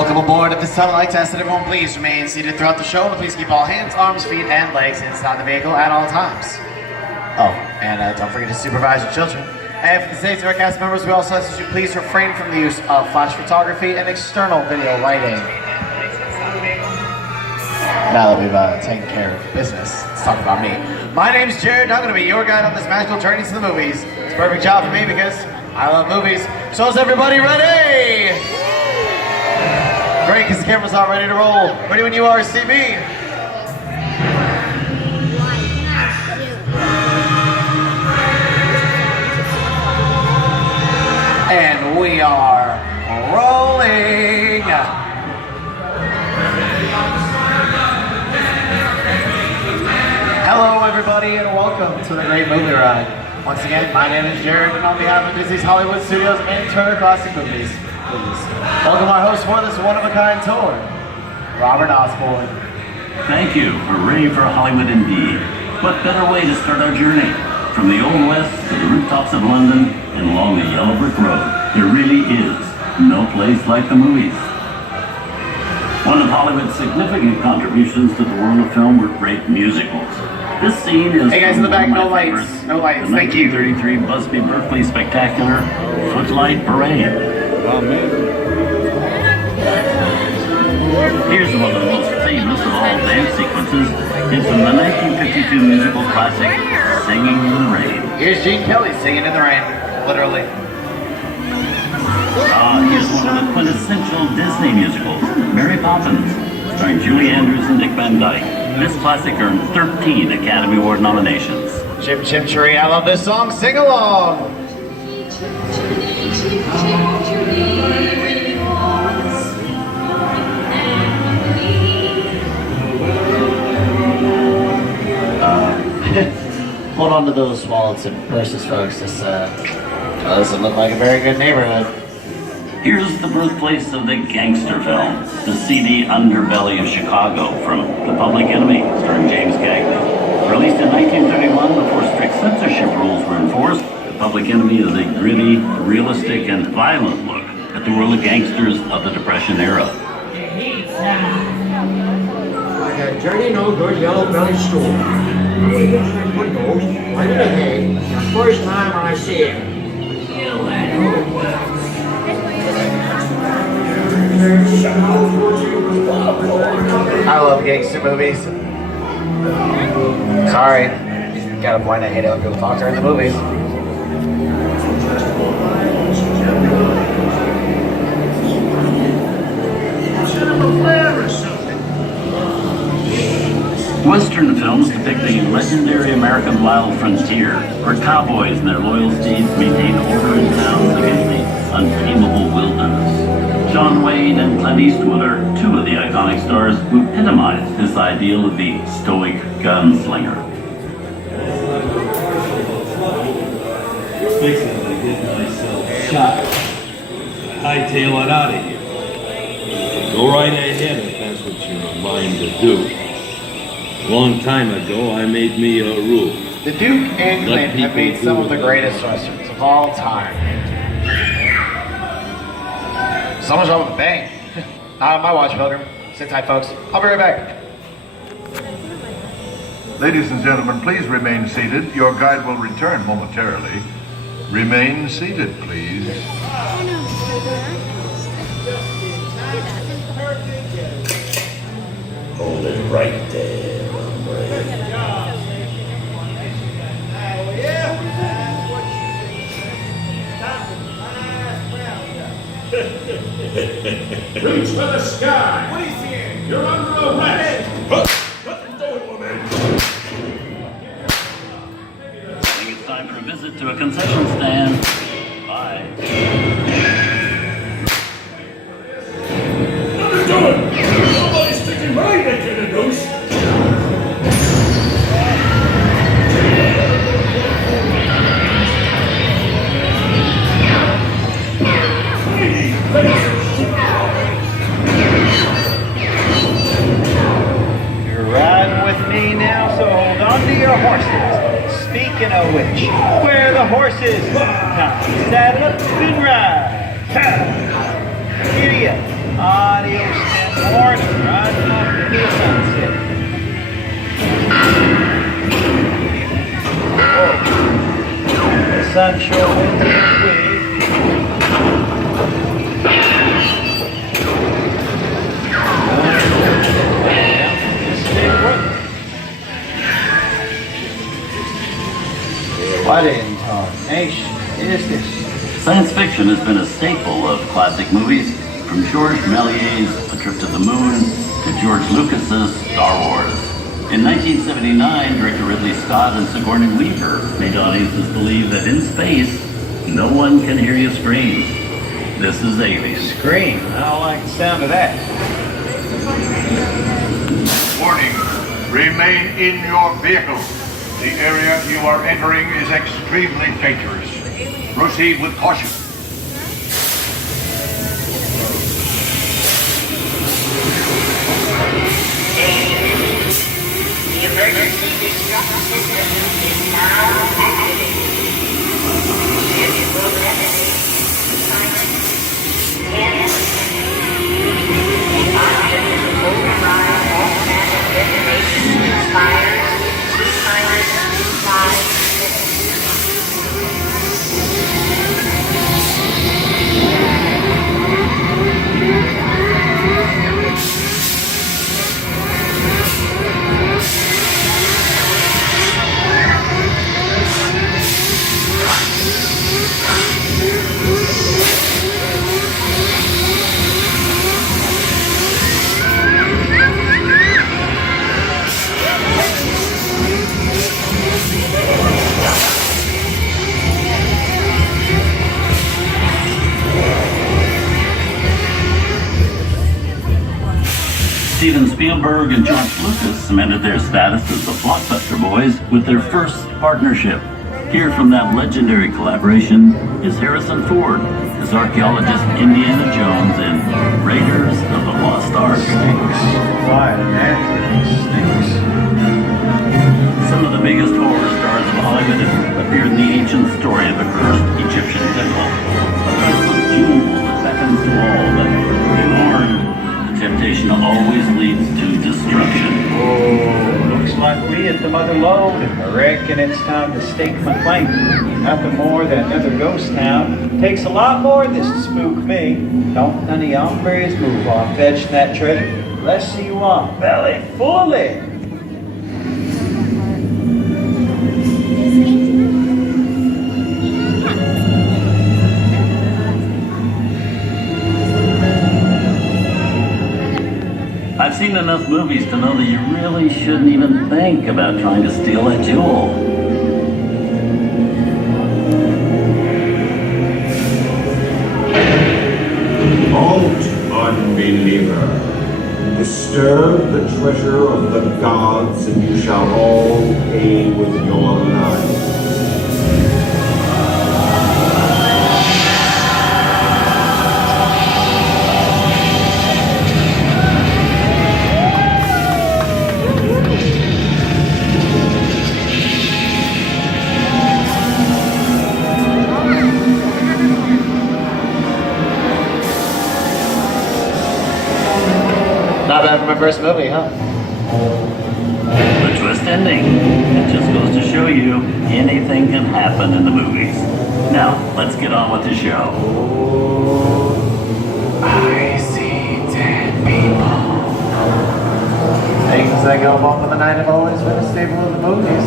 Welcome aboard. At this time, I'd like to ask that everyone please remain seated throughout the show, and please keep all hands, arms, feet, and legs inside the vehicle at all times. Oh, and don't forget to supervise your children. And for the safety of our cast members, we also ask that you please refrain from the use of flash photography and external video lighting. Now that we've taken care of business, let's talk about me. My name's Jared, and I'm going to be your guide on this magical journey to the movies. It's a perfect job for me because I love movies. So is everybody ready? Great, because the camera's all ready to roll. Ready when you are, CB. And we are rolling. Hello, everybody, and welcome to the Great Movie Ride. Once again, my name is Jared, and on behalf of Disney's Hollywood Studios and Turner Classic Movies, welcome our host for this one-of-a-kind tour, Robert Osborne. Thank you. Hooray for Hollywood indeed. What better way to start our journey? From the Old West to the rooftops of London and along the yellow brick road, there really is no place like the movies. One of Hollywood's significant contributions to the world of film were great musicals. This scene is hey guys in the back, no lights, no lights, thank you. The 1933 Busby Berkeley Spectacular Footlight Parade. Oh man. Here's one of the most famous of all dance sequences. It's from the 1952 musical classic, Singing in the Rain. Here's Gene Kelly singing in the rain, literally. Here's one of the quintessential Disney musicals, Mary Poppins, starring Julie Andrews and Dick Van Dyke. This classic earned 13 Academy Award nominations. Chim Chim Cheree, I love this song, sing along! Hold on to those wallets and purses, folks. This doesn't look like a very good neighborhood. Here's the birthplace of the gangster film, the seedy underbelly of Chicago from The Public Enemy, starring James Cagney. Released in 1931 before strict censorship rules were enforced, The Public Enemy is a gritty, realistic, and violent look at the world of gangsters of the Depression era. Like a dirty, no good yellow belly stool. I'm gonna get you and put those under the hay the first time I see it. I love gangster movies. Sorry, got a point. I hate it when people talk during the movies. Western films depict the legendary American wild frontier, where cowboys and their loyal steeds maintain order in towns against the untamable wilderness. John Wayne and Clint Eastwood are two of the iconic stars who epitomize this ideal of the stoic gunslinger. Fixing to get myself shot. Hightail it out of here. Go right ahead if that's what you're in mind to do. A long time ago, I made me a rule. The Duke and Clint have made some of the greatest westerns of all time. Someone's on with a bang. My watch, Pilgrim. Sit tight, folks. I'll be right back. Ladies and gentlemen, please remain seated. Your guide will return momentarily. Remain seated, please. Hold it right there. Reach for the sky! What are you seeing? You're under arrest! Nothing doing, woman! I think it's time for a visit to a concession stand. Bye. Nothing doing! Nobody's sticking my neck in a noose! You're riding with me now, so hold on to your horses. Speaking of which, where are the horses? Time to saddle up and ride. Ha! Giddy up. Adios, Stanford. Riding off into the sunset. Whoa. The sun sure went its way. What incarnation is this? Science fiction has been a staple of classic movies, from George Méliès's A Trip to the Moon to George Lucas's Star Wars. In 1979, director Ridley Scott and Sigourney Weaver made audiences believe that in space, no one can hear you scream. This is Alien. Scream. I don't like the sound of that. Warning, remain in your vehicle. The area you are entering is extremely dangerous. Proceed with caution. The emergency destruction system is now activated. This will detonate silence in the option to override automatic detonation expires 5 Steven Spielberg and George Lucas cemented their status as the blockbuster boys with their first partnership. Here from that legendary collaboration is Harrison Ford as archaeologist Indiana Jones in Raiders of the Lost Ark. Quiet, man. Stinks. Some of the biggest horror stars of Hollywood have appeared in the ancient story of the cursed Egyptian temple. A priceless jewel that beckons to all, but be warned, the temptation always leads to destruction. Oh, looks like we hit the mother lode, and I reckon it's time to stake my claim. Nothing more than another ghost town. Takes a lot more of this to spook me. Don't none of you hombres move on fetching that treasure. Let's see you on belly fully. I've seen enough movies to know that you really shouldn't even think about trying to steal that jewel. Don't, unbeliever. Disturb the treasure of the gods, and you shall all pay with your lives. Not bad for my first movie, huh? The twist ending. It just goes to show you anything can happen in the movies. Now, let's get on with the show. I see dead people. Things that go bump in the night have always been a staple of the movies.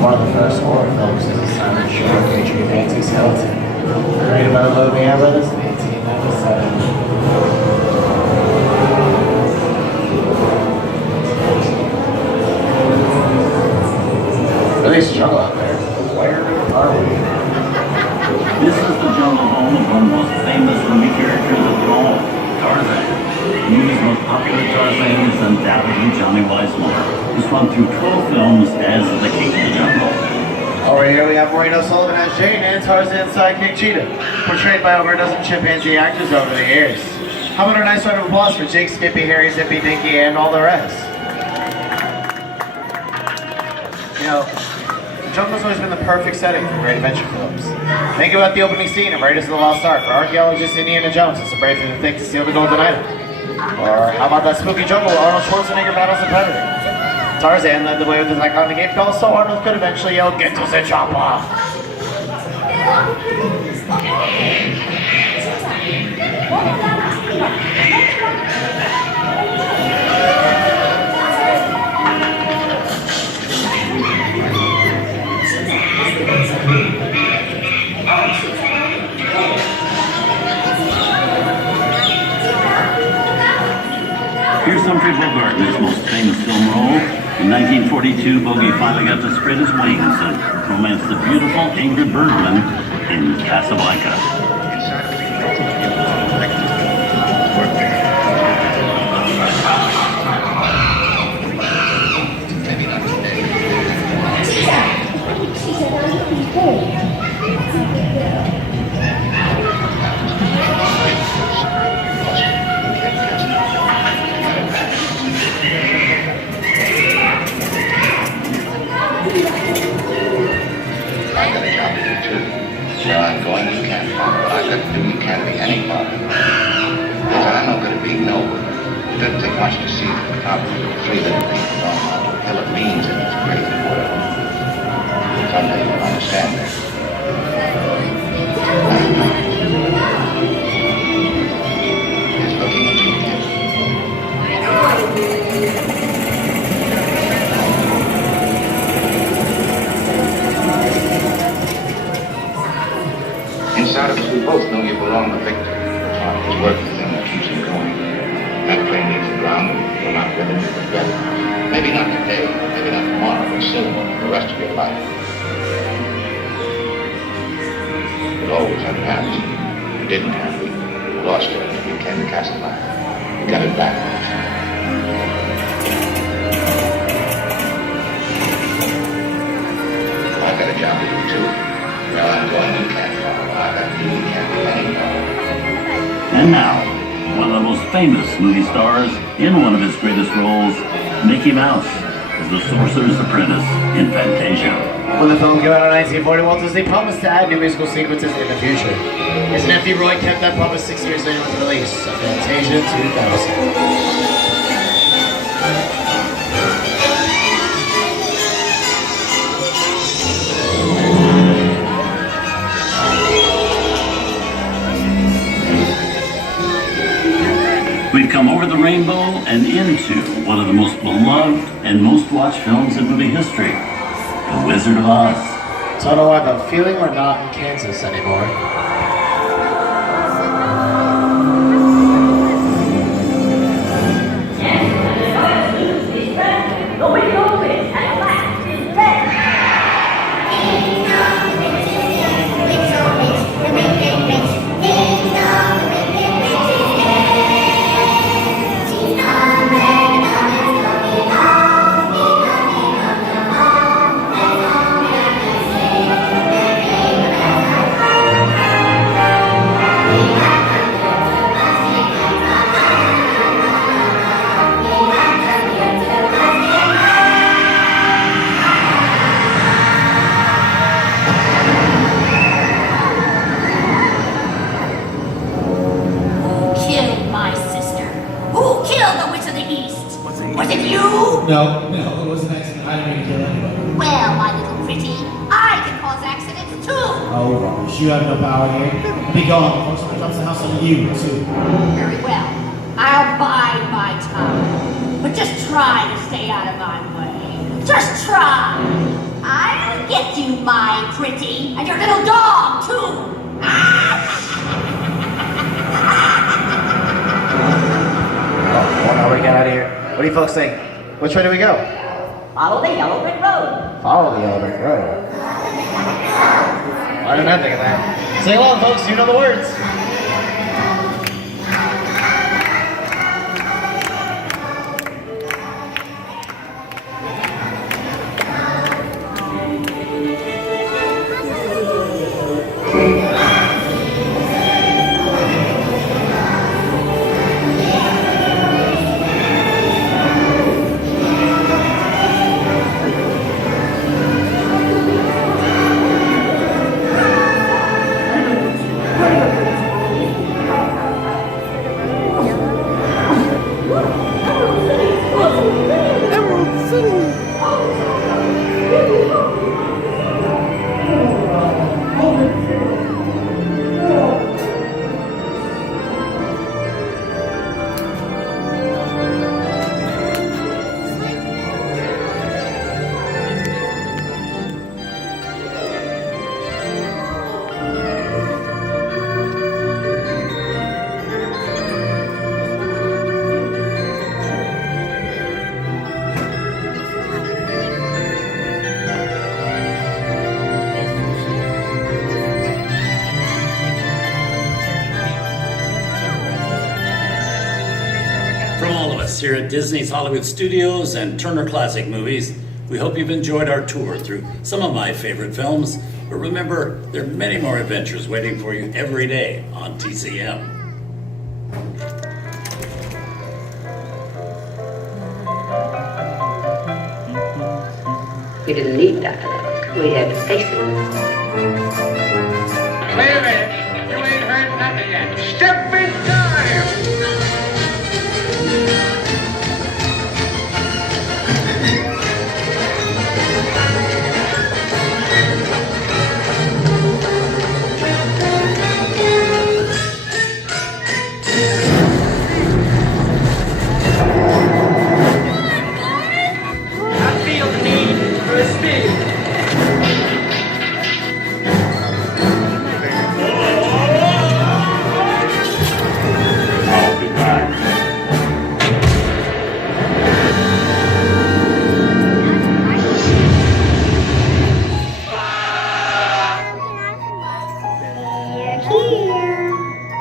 One of the first horror films is a silent short featuring Nancy Skeleton, created by the Lovian brothers in 1897. Really struggle out there. Where are we? This is the jungle home of one of the most famous movie characters of them all, Tarzan. The movie's most popular Tarzan is undoubtedly Johnny Weissmuller, who's run through 12 films as the King of the Jungle. Over here we have Maureen O'Sullivan as Jane and Tarzan's sidekick Cheetah, portrayed by over a dozen chimpanzee actors over the years. How about a nice round of applause for Jake, Skippy, Harry, Zippy, Dinky, and all the rest? You know, the jungle's always been the perfect setting for great adventure films. Think about the opening scene of Raiders of the Lost Ark. For archaeologist Indiana Jones, it's a brave thing to think to steal the golden idol. Or how about that spooky jungle where Arnold Schwarzenegger battles the Predator? Tarzan led the way with his iconic ape call, so Arnold could eventually yell, "Get to the chopper!" Here's Humphrey Bogart's most famous film role. In 1942, Bogey finally got to spread his wings and romance the beautiful Ingrid Bergman in Casablanca. I'm going, you can't follow. What I've got to do, you can't be any part of it. Because I'm not going to be nobody. It doesn't take much to see that the top of the three little people don't know what the hell it means in this crazy world. Someday you'll understand that. Just looking at you, kid. Inside of us, we both know you belong to victory. It's work the thing that keeps you going. That plane needs the ground, and you're not willing to forget it. Maybe not today, maybe not tomorrow, but soon, for the rest of your life. You'll always have past. You didn't have it. You lost it until you came to Casablanca. You got it back. I've got a job to do, too. Well, I'm going, you can't follow. I've got you, you can't be any more. And now, one of the most famous movie stars in one of his greatest roles, Mickey Mouse, as the Sorcerer's Apprentice in Fantasia. When the film came out in 1940, Walt Disney promised to add new musical sequences in the future. His nephew Roy kept that promise 6 years later with the release of Fantasia 2000. We've come over the rainbow and into one of the most beloved and most watched films in movie history, The Wizard of Oz. So I don't know why, but I'm feeling we're not in Kansas anymore. No, it was an accident. I didn't mean to kill anybody. Well, my little pretty, I can cause accidents too. Oh, rubbish. You have no power here. Be gone before someone comes to the house on you, too. Very well. I'll bide my time. But just try to stay out of my way. Just try. I'll get you, my pretty, and your little dog, too. Well, now we get out of here. What do you folks think? Which way do we go? Follow the yellow brick road. Follow the yellow brick road. Why didn't I think of that? Sing along, folks. You know the words. us here at Disney's Hollywood Studios and Turner Classic Movies. We hope you've enjoyed our tour through some of my favorite films, but remember, there are many more adventures waiting for you every day on TCM. We didn't need dialogue. We had faces. Wait a minute. You ain't heard nothing yet. Step in time! I feel the need for a speed. I'll be back.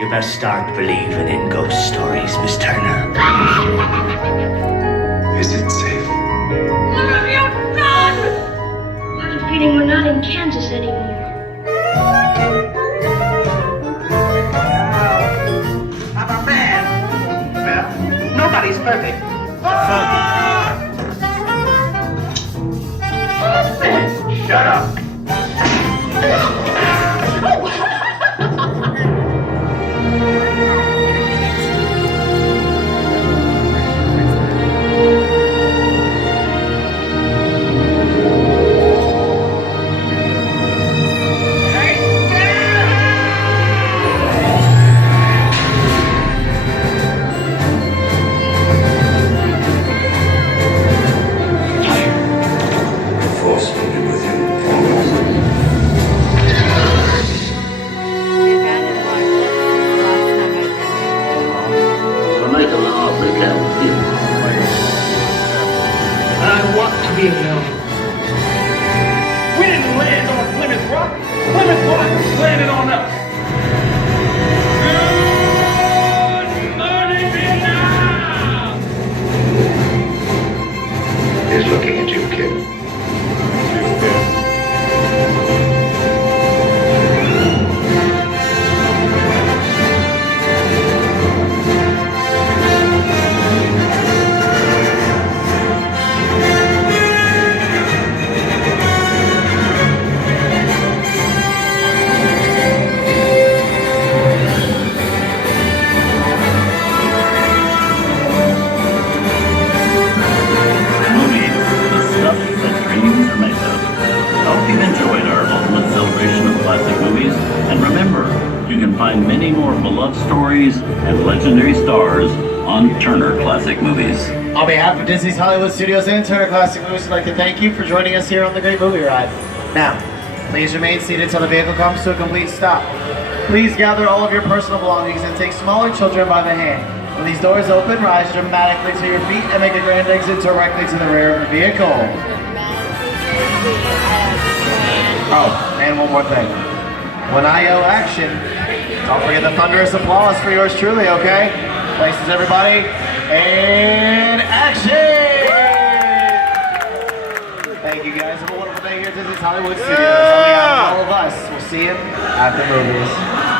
You best start believing in ghost stories, Miss Turner. Is it safe? What have you done? I have a feeling we're not in Kansas anymore. I'm a man. Well, nobody's perfect. Shut up. The Force will be with you We'll make an offer to get with you. I want to be alone. We didn't land on Plymouth Rock. Plymouth Rock landed on us. Good morning, Vietnam! He's looking at you, kid. Movies, the stuff that dreams are made of. I hope you've enjoyed our ultimate celebration of classic movies. And remember, you can find many more beloved stories and legendary stars on Turner Classic Movies. On behalf of Disney's Hollywood Studios and Turner Classic Movies, we'd like to thank you for joining us here on the Great Movie Ride. Now, please remain seated until the vehicle comes to a complete stop. Please gather all of your personal belongings and take smaller children by the hand. When these doors open, rise dramatically to your feet and make a grand exit directly to the rear of the vehicle. Oh, and one more thing. When I yell action, don't forget the thunderous applause for yours truly, okay? Places, everybody, and action! Thank you guys. Have a wonderful day here at Disney's Hollywood Studios. On behalf of all of us, we'll see you at the movies.